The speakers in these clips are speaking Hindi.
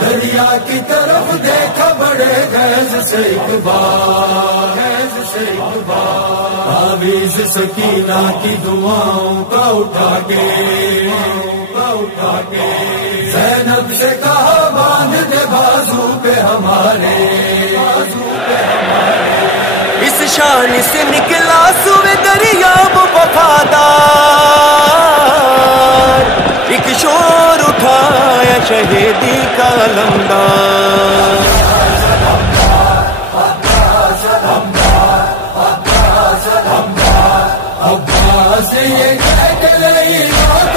दरिया की तरफ देखा बड़े गैस से एक बार, तावीज़ सकीना की दुआओं का उठा के ज़ैनब से कहा बांध दे बाजू पे हमारे। इस शान से निकला सुवे दरियाब वफादार, एक शोर उठाया शहीदी का लंबार। अब्बास ये कहते ये बात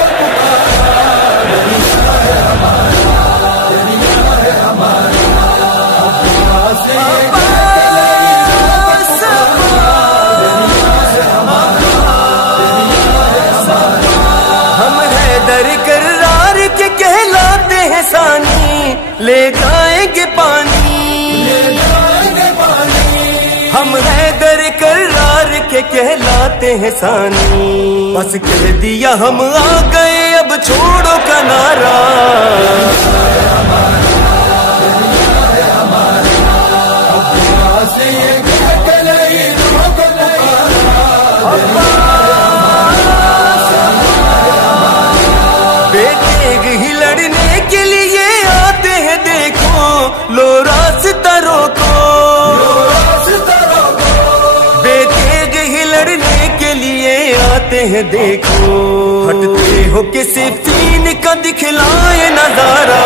ले जाएंगे पानी, हम हैदर करार के कहलाते हैं सानी। बस कह दिया हम आ गए अब छोड़ो किनारा। बेटे ही लड़ने के लिए आते हैं देखो, लो रास्ता रोको। बेटे ही लड़ने के लिए आते हैं देखो, हटते हो किसी तीन का दिखलाए नजारा।